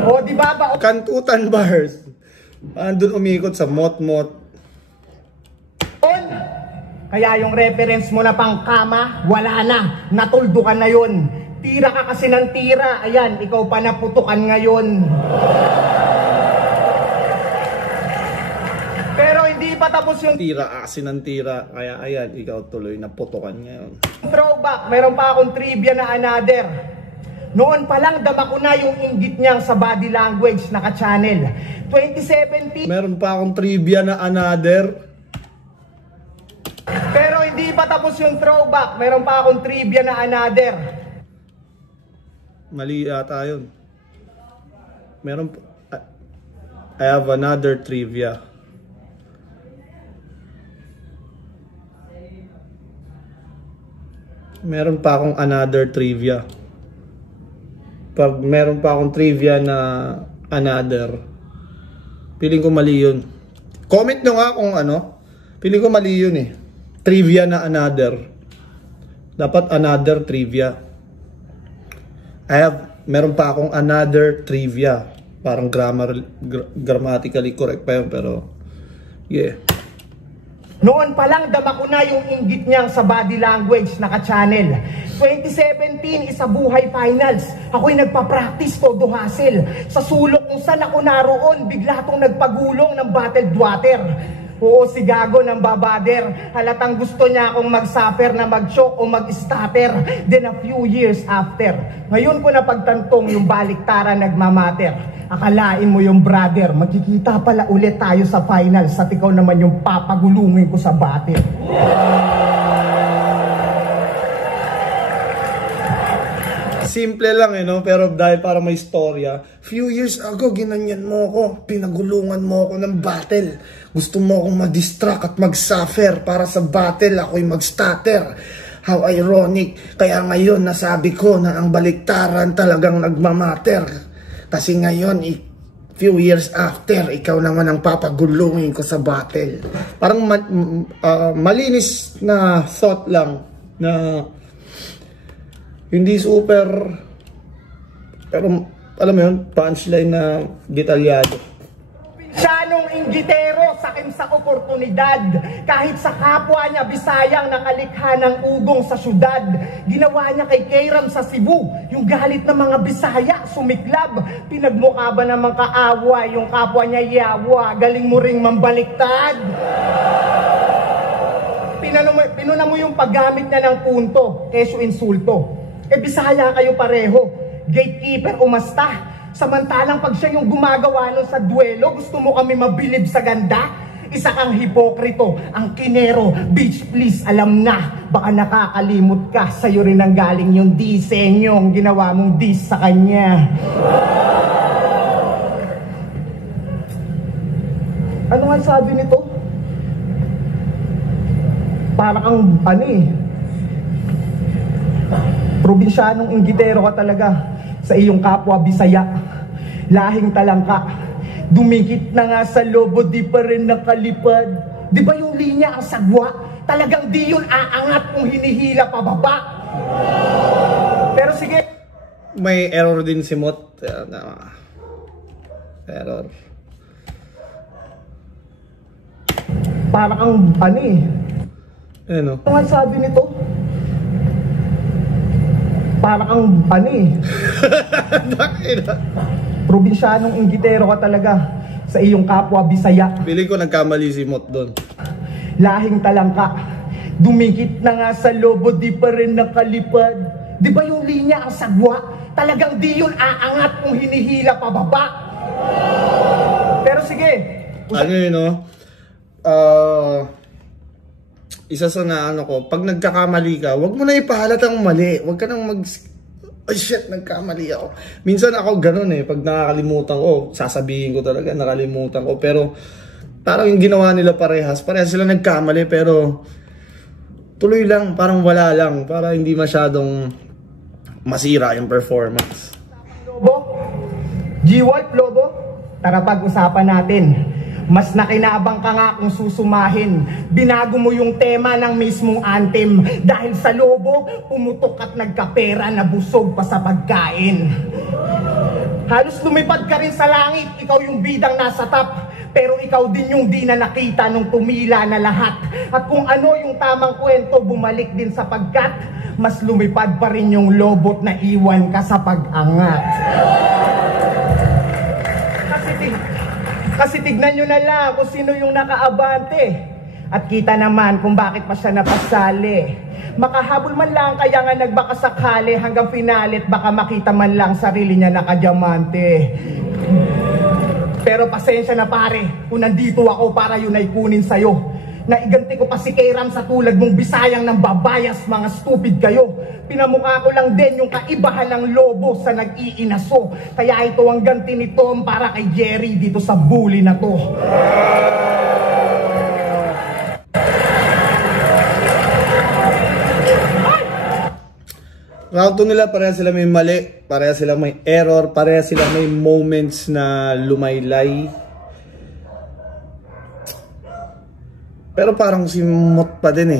O di ba ba? Kantutan bars. Andun umikot sa mot-mot. Kaya yung reference mo na pangkama, wala na. Natuldo ka na yun. Tira ka kasi ng tira. Ayan, ikaw pa naputukan ngayon. Pero hindi pa tapos yung Tira kasi ng tira. Kaya ayan, ikaw tuloy naputukan ngayon. throwback. Meron pa akong trivia na another. Noon pa lang dama ko na yung inggit niyang sa body language naka-channel. 2017. Meron pa akong trivia na another. Pero hindi pa tapos yung throwback. Meron pa akong trivia na another. Mali yata yun. Meron pa. I have another trivia. Meron pa akong another trivia. Pag meron pa akong trivia na another, piling ko mali yun. Comment nyo nga kung ano. Piling ko mali yun eh. Trivia na another. Dapat another trivia. Meron pa akong another trivia. Parang grammatically correct pa yun, pero yeah. Noon pa lang dama ko na yung inggit niyang sa body language naka-channel. 2017 isa buhay finals. Ako'y nagpa-practice todo hustle. Sa sulok kung saan ako naroon, bigla tong nagpagulong ng bottled water. Oo, si Gago ng babader. Halatang gusto niya akong mag-suffer na mag-choke o mag-stutter. Then a few years after, ngayon ko napagtantong yung baliktaran nagmamatter. Akalain mo yung brother, magkikita pala ulit tayo sa finals at ikaw naman yung papagulungin ko sa batter. Simple lang no? Pero dahil para may istorya. Few years ago, ginanyan mo ako. Pinagulungan mo ako ng battle. Gusto mo akong mag-distract at mag-suffer. Para sa battle, ako'y mag-stutter. How ironic. Kaya ngayon, nasabi ko na ang baliktaran talagang nagmamatter. Kasi ngayon, few years after, ikaw naman ang papagulungin ko sa battle. Parang malinis na thought lang na hindi super, pero alam mo yun, punchline na detalyado. Siyanong inggitero sakin sa oportunidad. Kahit sa kapwa niya Bisayang nakalikha ng ugong sa syudad. Ginawa niya kay Kairam sa Cebu. Yung galit ng mga Bisaya sumiklab. Pinagmukha ba naman kaawa yung kapwa niya yawa. Galing mo ring mambaliktad. Pinuna mo yung paggamit niya ng punto keso insulto. Bisaya kayo pareho. Gatekeeper umasta. Samantalang pag siya yung gumagawa nun sa duelo, gusto mo kami mabilib sa ganda? Isa kang hipokrito, ang kinero. Bitch, please, alam na. Baka nakakalimot ka, sa'yo rin ang galing yung disenyong ginawa mong dis sa kanya. Ano nga sabi nito? Para kang, probinsyanong inggitero ka talaga sa iyong kapwa Bisaya. Lahing talangka. Dumikit na nga sa lobo, di pa rin nakalipad. Di ba yung linya ang sagwa? Talagang di yun aangat kung hinihila pababa. Pero sige. May error din si Mot. Error. Para kang Ano nga sabi nito? Para kang probinsyanong inggitero ka talaga sa iyong kapwa Bisaya. Pili ko nagkamali si Mot doon. Lahing talangka. Dumikit na nga sa lobo, di pa rin nakalipad. Di ba yung linya ang sagwa? talagang di yun aangat kung hinihila pababa. Pero sige. Ano yun, no? Isa sa naano ko, pag nagkakamali ka, wag mo na ipahalatang mali. Wag ka nang ay shit, nagkamali ako. Minsan ako ganun pag nakakalimutan ko, sasabihin ko talaga, nakalimutan ko. Pero parang yung ginawa nila parehas sila nagkamali, pero tuloy lang, parang wala lang, para hindi masyadong masira yung performance. Lobo? G-Wolf, Lobo? Tara pag-usapan natin. Mas nakinabang ka nga kung susumahin. Binago mo yung tema ng mismong anthem. Dahil sa Lobo, pumutok at nagkapera na busog pa sa pagkain. Halos lumipad ka rin sa langit. Ikaw yung bidang nasa top. Pero ikaw din yung di na nakita nung tumila na lahat. At kung ano yung tamang kwento, bumalik din sapagkat mas lumipad pa rin yung Lobo't na iwan ka sa pag-angat. Kasi tignan nyo na lang kung sino yung nakaabante. At kita naman kung bakit pa siya napasali. Makahabol man lang kaya nga nagbakasakali hanggang finalit, baka makita man lang sarili niya nakadiamante. Pero pasensya na pare, kung nandito ako para yun ay kunin sa'yo. Naiganti ko pa si Kayram sa tulad mong Bisayang ng babayas, mga stupid kayo. Pinamukha ko lang din yung kaibahan ng Lobo sa nag-iinaso. Kaya ito ang ganti ni Tom para kay Jerry dito sa bully na to. Round 2 nila, pareha sila may mali, pareha sila may error, pareha sila may moments na lumaylay. Pero parang si Mot pa din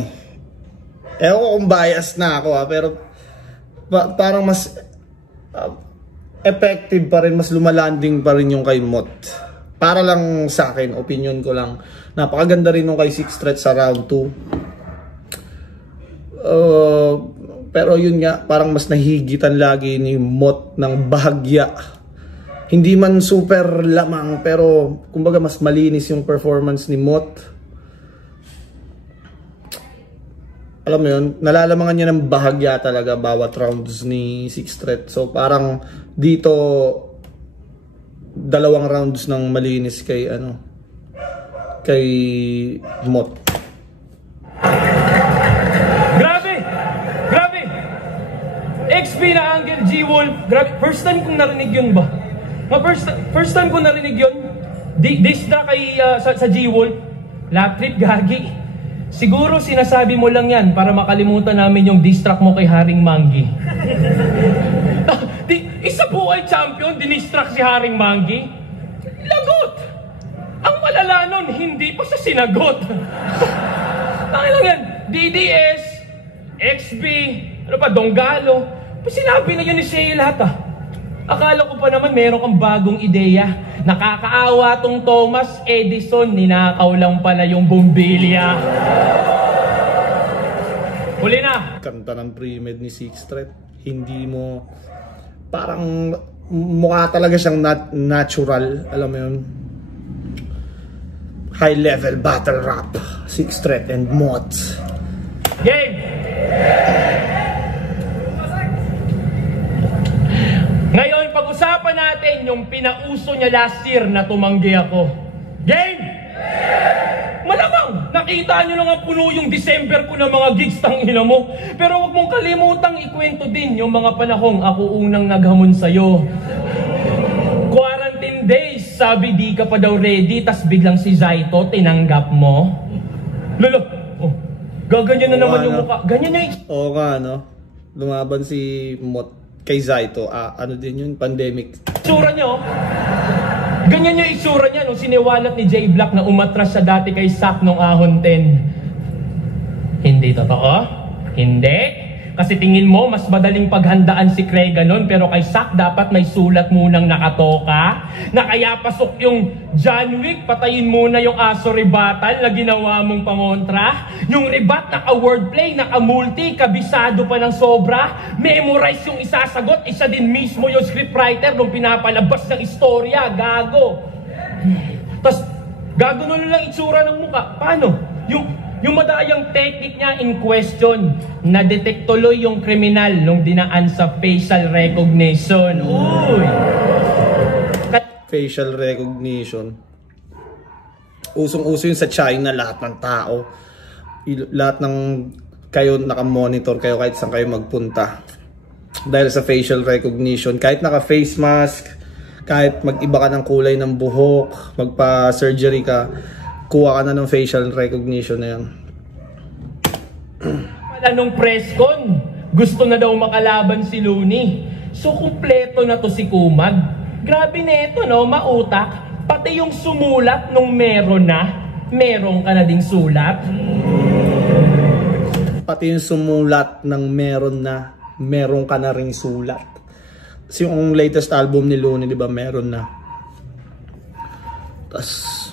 Ewan ko kung bias na ako pero parang mas effective pa rin, mas lumalanding pa rin yung kay Mot. Para lang sa akin, opinion ko lang. Napakaganda rin nung kay Six Threat sa round 2. Pero yun nga, parang mas nahigitan lagi ni Mot ng bahagya. Hindi man super lamang, pero kumbaga mas malinis yung performance ni Mot. Alam mo yun, nalalamangan niya ng bahagya talaga bawat rounds ni Six Threat. So parang dito, 2 rounds ng malinis kay kay Mot. Grabe! Grabe! XP na Angel G-Wolf. Grabe, first time kong narinig yun ba? First time kong narinig yun. This na kay sa G-Wolf. Lap trip, gagi. Siguro sinasabi mo lang yan para makalimutan namin yung diss track mo kay Haring Manggi. Isa po ay champion, dinistrack si Haring Manggi. Lagot! Ang malala nun, hindi pa siya sinagot. Tangin lang yan. DDS, XB, Donggalo. Sinabi na yun ni Shea lahat Akala ko pa naman meron kang bagong ideya. Nakakaawa tong Thomas Edison, ninakaw lang pala yung bombilya. Huli na. Kanta ng pre-med ni Six Threat. Hindi mo, parang mukha talaga siyang natural. Alam mo yun? High level battle rap. Six Threat and Mot. Game! Ngayon, pag-usapan natin yung pinauso niya last year na tumanggi ako. Game! Malamang, nakita nyo na nga puno yung December ko ng mga gigs, tangina mo. Pero wag mong kalimutang ikwento din yung mga panahong ako unang naghamon sa'yo. Quarantine days, sabi di ka pa daw ready, tas biglang si Zaito tinanggap mo. Lolo, gaganyan na naman yung mukha. Ganyan yung... Oo nga, lumaban si Mot kay Zaito. Ano din yun? Pandemic. Itsura niya, ganyan yung itsura niya nung siniwalat ni J Black na umatras siya dati kay Sak nung Ahon 10. Hindi totoo? Hindi? Kasi tingin mo, mas madaling paghandaan si Craig ganon, pero kay Sak dapat may sulat munang nakatoka, na kaya pasok yung John Wick, patayin muna yung aso rebattal na ginawa mong pangontra. Yung rebat, naka-wordplay, naka-multi, kabisado pa ng sobra, memorize yung isasagot, isa din mismo yung scriptwriter nung pinapalabas ng istorya, gago. Tapos, gago na lang itsura ng muka. Paano? Yung madayang technique niya in question, na-detect tuloy yung kriminal nung dinaan sa facial recognition. Uy! Facial recognition. Usong-uso yun sa China, lahat ng tao. Lahat ng kayo nakamonitor kayo kahit saan kayo magpunta. Dahil sa facial recognition, kahit naka-face mask, kahit mag-iba ka ng kulay ng buhok, magpa-surgery ka, kuha ka na ng facial recognition na yan. Wala nung press con, gusto na daw makalaban si Looney. So kumpleto na to si Kumag. Grabe na ito, no? Mautak. Pati yung sumulat nung meron ka na ding sulat. Pati yung sumulat ng meron ka na ring sulat. Kasi yung latest album ni Looney, di ba, meron na. Tapos,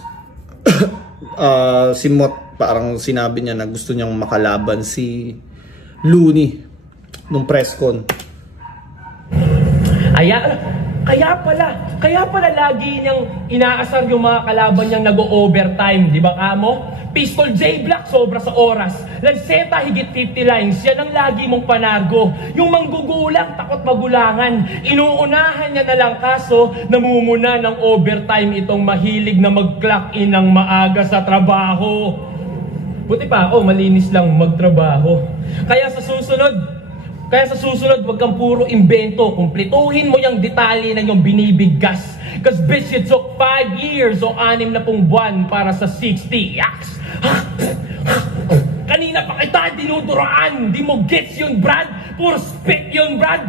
si Mot, parang sinabi niya na gusto niyang makalaban si Looney nung press con. Kaya pala lagi niyang inaasar yung mga kalaban niyang nag-overtime, di ba kamo? Pistol J Black sobra sa oras, Lanceta higit 50 lines, yan ang lagi mong panargo. Yung manggugulang, takot magulangan, inuunahan niya na lang kaso namumuna ng overtime itong mahilig na mag-clock in ng maaga sa trabaho. Buti pa ako, malinis lang magtrabaho. Kaya sa susunod, wag kang puro invento. Kumpletuhin mo yung detalye na yung binibigkas. Cause bitch, it took 5 years o 6 na pong buwan para sa 60 yaks. Kanina pa kita dinuduraan. Di mo gets yun, Brad? Puro spit yun, Brad.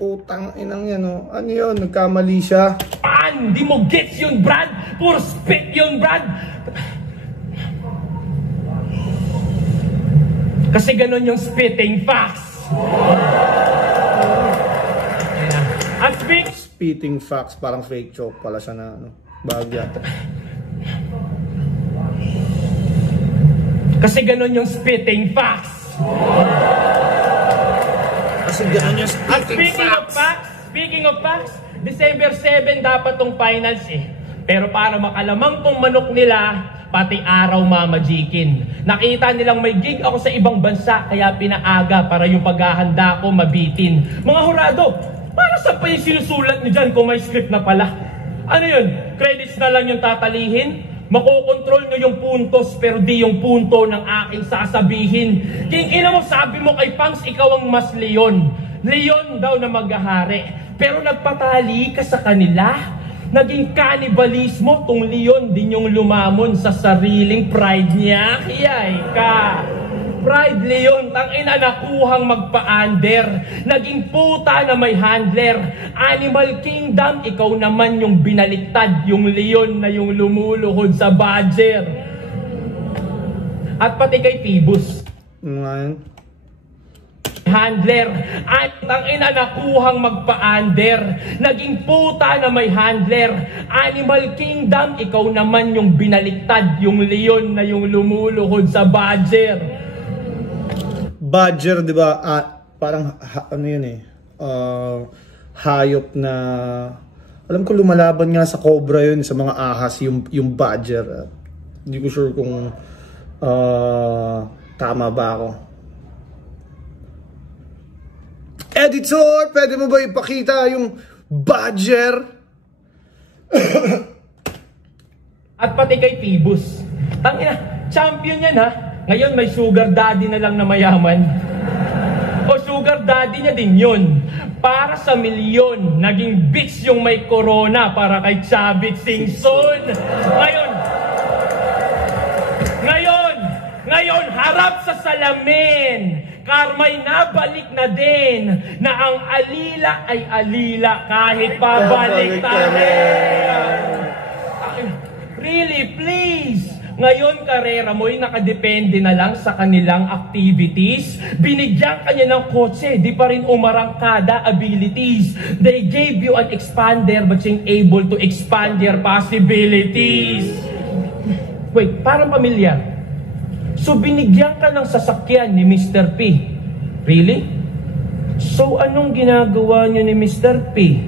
Putang inang yan, oh. Ano yun? Nagkamali siya. Di mo gets yun, Brad? Puro spit yun, Brad. Kasi ganun yung spitting facts. At spitting facts, parang fake joke pala siya na ano, bagya. Kasi ganun yung spitting facts. Kasi ganun yung spitting facts. Speaking of facts, December 7 dapat tong finals eh. Pero para makalamang tong manok nila, pati araw mamajikin. Nakita nilang may gig ako sa ibang bansa, kaya pinaaga para yung paghahanda ko mabitin. Mga hurado, para sa pa yung sinusulat niyo dyan kung may script na pala? Ano yun? Credits na lang yung tatalihin? Makokontrol nyo yung puntos pero di yung punto ng aking sasabihin. King ina mo, sabi mo kay Pangs, ikaw ang mas leon. Leon daw na maghahari. Pero nagpatali ka sa kanila. Naging kanibalismo, tong leon din yung lumamon sa sariling pride niya. Kiyay ka. Pride leon, tangina nakuhang magpa-under. Naging puta na may handler. Animal Kingdom, ikaw naman yung binaliktad. Yung leon na yung lumuluhod sa badger. At pati kay Phoebus. Handler. At tangina nakuhang magpa-under. Naging puta na may handler. Animal Kingdom, ikaw naman yung binaliktad. Yung leon na yung lumuluhod sa badger. Badger, di ba? Parang ano yun eh. Hayop na alam ko lumalaban nga sa cobra yun, sa mga ahas yung badger. Hindi ko sure kung tama ba ako. Editor, pwede mo ba ipakita yung badger? At pati kay Phoebus. Tangina, champion yan ha. Ngayon may sugar daddy na lang na mayaman. O sugar daddy niya din yun. Para sa milyon, naging bitch yung may corona para kay Chavit Singson. Ngayon, harap sa salamin. Karma'y nabalik na din na ang alila ay alila kahit pabalik tayo. Really, please. Ngayon, karera mo'y nakadepende na lang sa kanilang activities. Binigyan kanya ng kotse, di pa rin umarangkada abilities. They gave you an expander but you're able to expand your possibilities. Wait, parang pamilyar. So, binigyan ka ng sasakyan ni Mr. P. Really? So, anong ginagawa niyo ni Mr. P?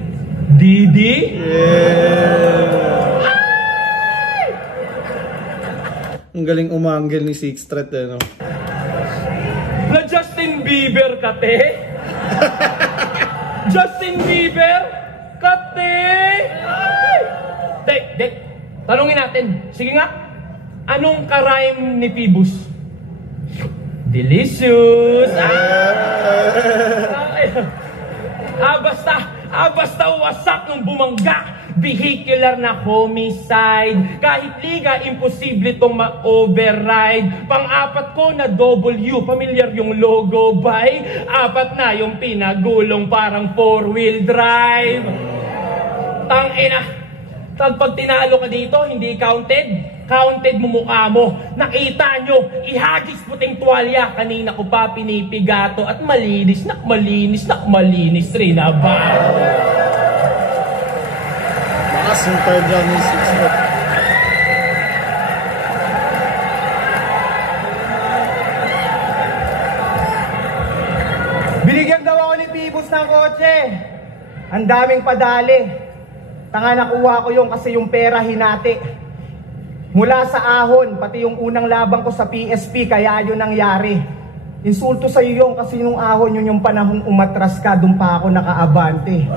Didi? Ang galing umanggil ni Six Threat eh, no? Na Justin Bieber ka, te? Justin Bieber? Kate! Ay! Dek, tanungin natin. Sige nga, anong ka-rhyme ni Phoebus? Delicious! Basta wasak nung bumangga. Vehicular na homicide. Kahit liga, imposible itong ma-override. Pang-apat ko na W, familiar yung logo by. Apat na yung pinagulong parang 4-wheel drive. Tangina, pag tinalo ka dito, hindi counted. Counted mo mukha mo. Nakita nyo, ihagis puting tuwalya. Kanina ko pa pinipigato at malinis rin na ba? Yung third round ni Six Threat. Binigyan daw ako ni Phoebus ng kotse. Ang daming padali. Tanga, nakuha ko yung kasi yung pera hinati. Mula sa ahon, pati yung unang labang ko sa PSP, kaya yun nangyari. Insulto sa iyo yung kasi yung ahon, yun yung panahong umatras ka, doon pa ako nakaabante.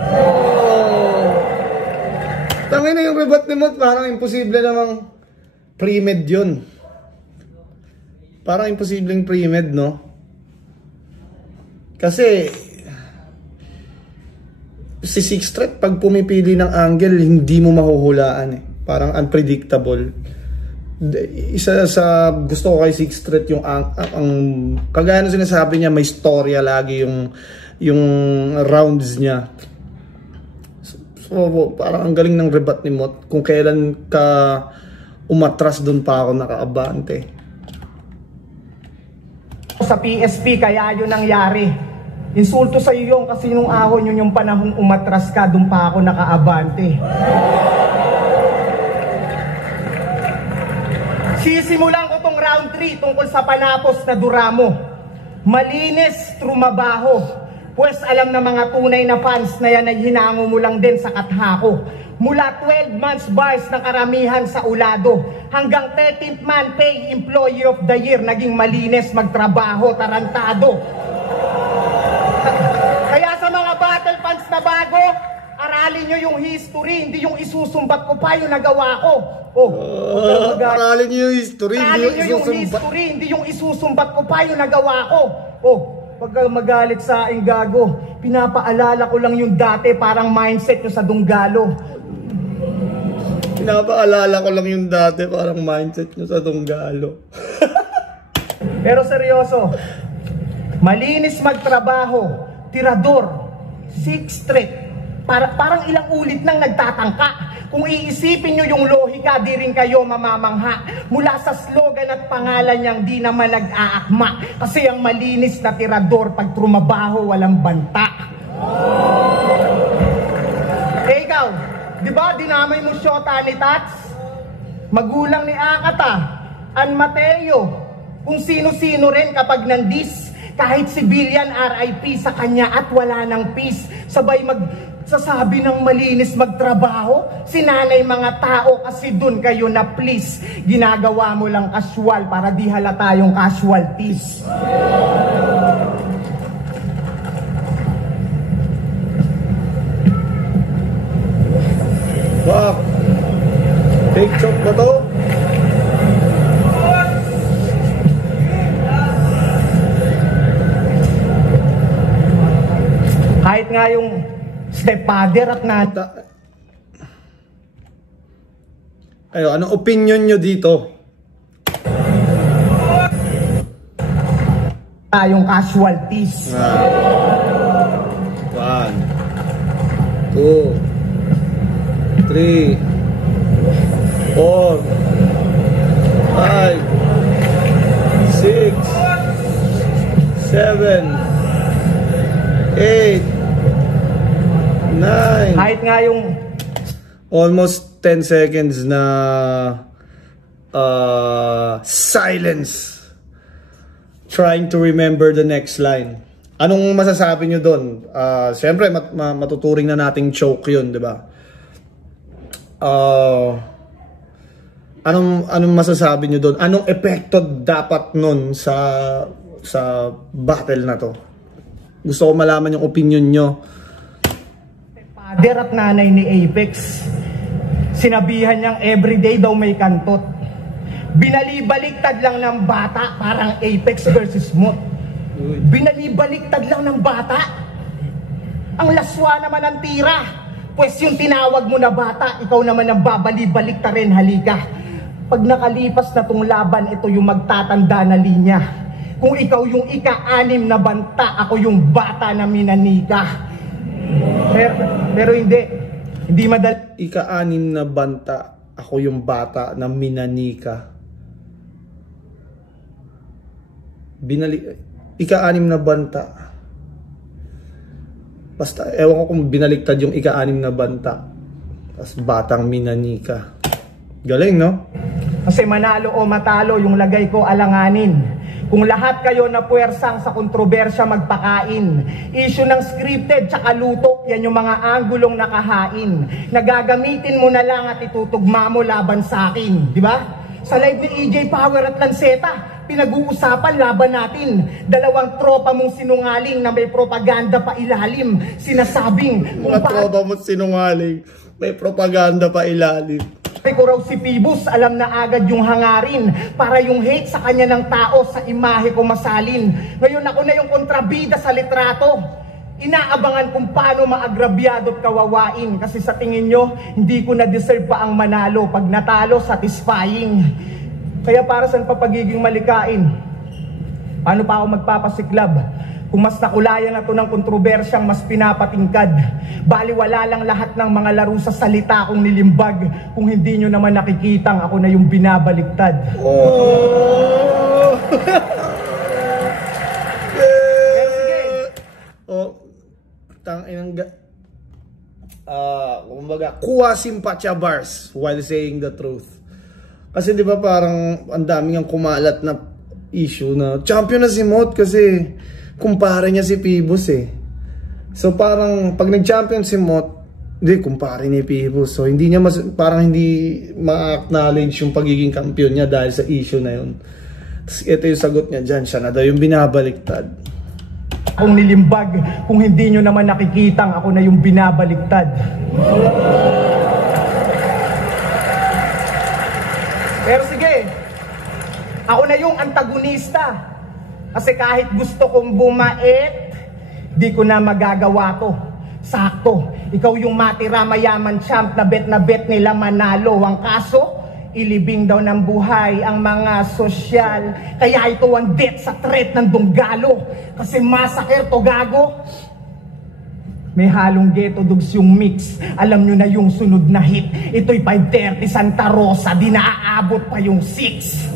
Tangin na yung rebat ni Mot, parang imposible namang pre-med yun. Parang imposibleng pre-med, no? Kasi si Six Threat, pag pumipili ng angle, hindi mo mahuhulaan eh. Parang unpredictable. Isa sa gusto ko kay Six Threat yung kagaya ng sinasabi niya, may storya lagi yung rounds niya. So, parang ang galing ng rebat ni Mot. Kung kailan ka umatras, doon pa ako nakaabante. Sa PSP, kaya yun nangyari. Insulto sa iyo yung kasi nung ahon, yun yung panahong umatras ka, doon pa ako nakaabante. Sisimulan ko tong round 3 tungkol sa panapos na duramo. Malinis, trumabaho. Pues alam na mga tunay na fans na yan ay hinango mo lang din sa kathako. Mula 12 months bars ng karamihan sa ulado, hanggang 13th man pay employee of the year, naging malinis magtrabaho, tarantado. Kaya sa mga battle fans na bago, aralin nyo yung history, hindi yung isusumbat ko pa yung nagawa ko. Aralin nyo yung history, hindi yung isusumbat ko pa yung nagawa ko. Pag magalit sa aking gago, pinapaalala ko lang yung dati, parang mindset nyo sa Dunggalo. Pinapaalala ko lang yung dati, parang mindset nyo sa Dunggalo. Pero seryoso, malinis magtrabaho, tirador, Six Threat, parang ilang ulit nang nagtatangka. Kung iisipin nyo yung lohika, di rin kayo mamamangha. Mula sa slogan at pangalan niyang di naman nag-aakma. Kasi ang malinis na tirador, pag trumabaho, walang banta. Ikaw, di ba dinamay mo syota ni Tats? Magulang ni Akata, An Mateo, kung sino-sino rin kapag nandis. Kahit civilian RIP sa kanya at wala ng peace. Sabay sasabi ng malinis magtrabaho, sinanay mga tao kasi dun kayo na please. Ginagawa mo lang casual para di halata yung casualties. Fuck! Fake choke ba to? Kahit nga yung stepfather at nata. Ayo, anong opinion nyo dito? Yung casualties. 1, 2, 3, 4, 5, 6, 7, 8, 9. Kahit nga yung Almost 10 seconds na silence. Trying to remember the next line. Anong masasabi nyo doon? Siyempre, matuturing na nating choke yun, di ba? Anong masasabi nyo doon? Anong epekto dapat nun sa battle na to? Gusto ko malaman yung opinion nyo. Father at nanay ni Apex, sinabihan niyang everyday daw may kantot. Binalibaliktad lang ng bata, parang Apex versus Moth. Binalibaliktad lang ng bata. Ang laswa naman ang tira. Pues yung tinawag mo na bata, ikaw naman ang babalibaliktad rin, halika. Pag nakalipas na tong laban, ito yung magtatanda na linya. Kung ikaw yung ika-6 na banta, ako yung bata na minanika. Pero hindi madali. Ika-6 na banta, ako yung bata na minanika. Ika-6 na banta. Basta, ewan ko kung binaliktad yung ika-6 na banta. Tapos batang minanika. Galing, no? Kasi manalo o matalo, yung lagay ko alanganin. Kung lahat kayo na puwersang sa kontrobersya magpakain, issue ng scripted tsaka luto, yan yung mga anggulong nakahain. Nagagamitin mo na lang at itutugma mo laban sa akin, di ba? Sa live ni EJ Power at Lanceta, pinag-uusapan laban natin. Dalawang tropa mong sinungaling na may propaganda pa ilalim. Sinasabing mga tropa mong sinungaling, may propaganda pa ilalim. Ko raw si Phoebus, alam na agad yung hangarin para yung hate sa kanya ng tao sa imahe ko masalin. Ngayon ako na yung kontrabida sa litrato. Inaabangan kung paano maagrabyado at kawawain kasi sa tingin nyo, hindi ko na-deserve pa ang manalo. Pag natalo, satisfying. Kaya para saan pa pagiging malikain? Paano pa ako magpapasiklab? Kung mas nakulayan na to ng kontrobersyang mas pinapatingkad. Baliwala lang lahat ng mga laro sa salita kong nilimbag. Kung hindi nyo naman nakikitang ako na yung binabaliktad. Oh! Oh, tanginang kumbaga, kuha simpatya bars while saying the truth. Kasi di ba parang ang daming ang kumalat na issue na champion na si Moth kasi kumpare niya si Phoebus eh. So parang pag nag-champion si Moth, hindi, kumpare ni Phoebus. So hindi niya parang hindi ma-acknowledge yung pagiging kampiyon niya dahil sa issue na yun. Tapos ito yung sagot niya dyan, siya na daw yung binabaliktad. Kung nilimbag, kung hindi nyo naman nakikitang ako na yung binabaliktad. Pero sige, ako na yung antagonista. Kasi kahit gusto kong bumait, di ko na magagawa to. Sakto, ikaw yung matira mayaman champ na bet nila manalo. Ang kaso, ilibing daw ng buhay ang mga sosyal. Kaya ito ang death sa threat ng Dunggalo. Kasi massacre to gago. May halong ghetto dogs yung mix. Alam nyo na yung sunod na hit. Ito'y 5:30 Santa Rosa. Di naaabot pa yung 6.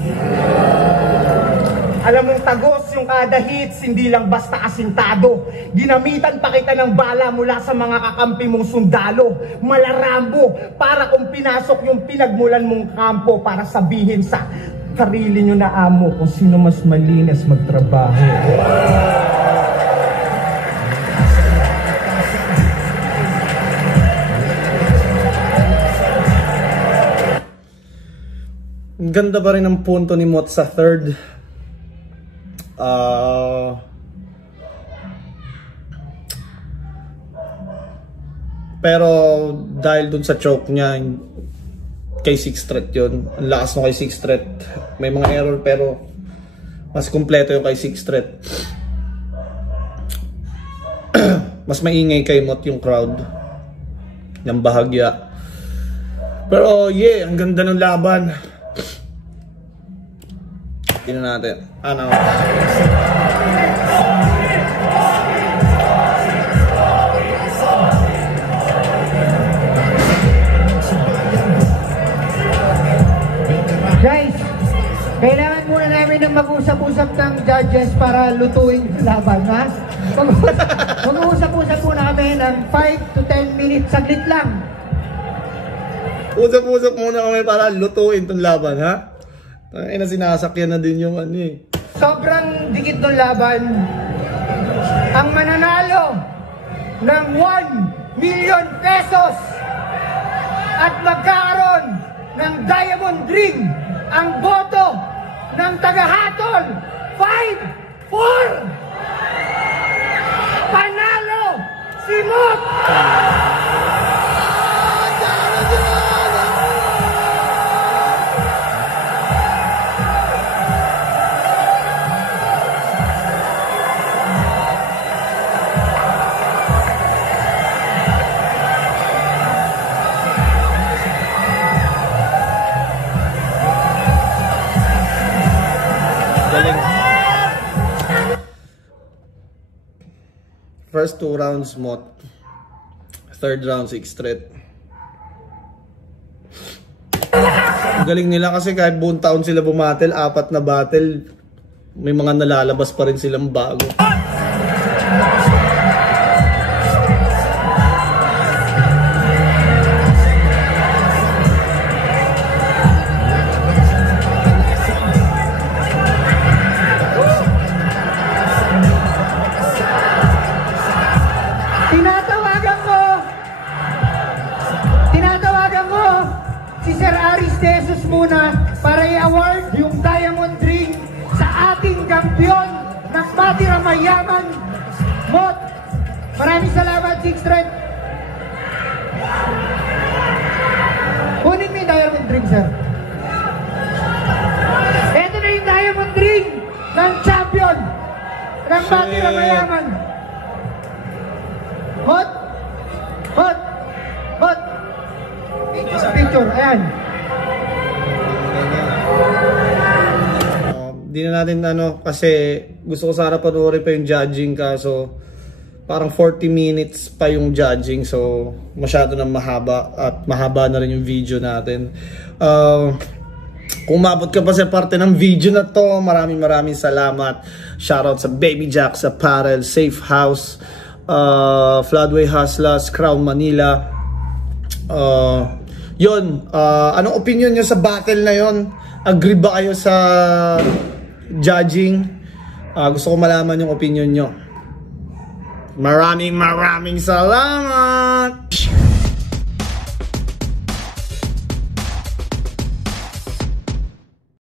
Alam mong tagos yung kada hits, hindi lang basta asintado. Ginamitan pa kita ng bala mula sa mga kakampi mong sundalo. Malarambo, para kung pinasok yung pinagmulan mong kampo para sabihin sa sarili nyo na amo kung sino mas malinis magtrabaho. Ganda pa rin ang punto ni Moth sa third. Pero dahil dun sa choke niya kay Six Threat yun, ang lakas no kay Six Threat. May mga error pero mas kumpleto yung kay Six Threat. Mas maingay kay Moth yung crowd ng bahagya. Pero yeah, ang ganda ng laban. Tingnan natin. Ano? Guys, kailangan muna namin ng mag-usap-usap ng judges para lutuin yung laban, ha? Mag-usap-usap muna kami ng 5 to 10 minutes, saglit lang. Usap-usap muna kami para lutuin itong laban, ha? Ay na sinasakyan na din yung ano eh. Sobrang dikit ng laban. Ang mananalo ng 1 million pesos at magkakaroon ng diamond ring. Ang boto ng tagahatol, 5-4. Panalo si Mot! Galing. First 2 rounds, Mot. Third round, 6 straight. Galing nila kasi kahit buong taon sila bumatel, 4 na battle, may mga nalalabas pa rin silang bago. Tinatawagan ko si Sir Aris Jesus muna para i-award yung diamond ring sa ating kampiyon ng Matira Mayaman, Mot. Maraming salamat, Six Strength. Kunin mo yung diamond ring, sir. Ito na yung diamond ring ng champion ng Matira Mayaman. Mot! Mot! Mot! Picture, ayan. Di na natin kasi gusto ko sana panoorin pa yung judging, kaso parang 40 minutes pa yung judging, so masyado na mahaba at mahaba na rin yung video natin. Kung umabot ka pa sa parte ng video na to, maraming salamat. Shoutout sa Baby Jack, sa Apparel, Safe House, Floodway Hustlers, Crown Manila. Anong opinion nyo sa battle na yon? Agree ba kayo sa judging? Gusto ko malaman yung opinion nyo. Maraming salamat!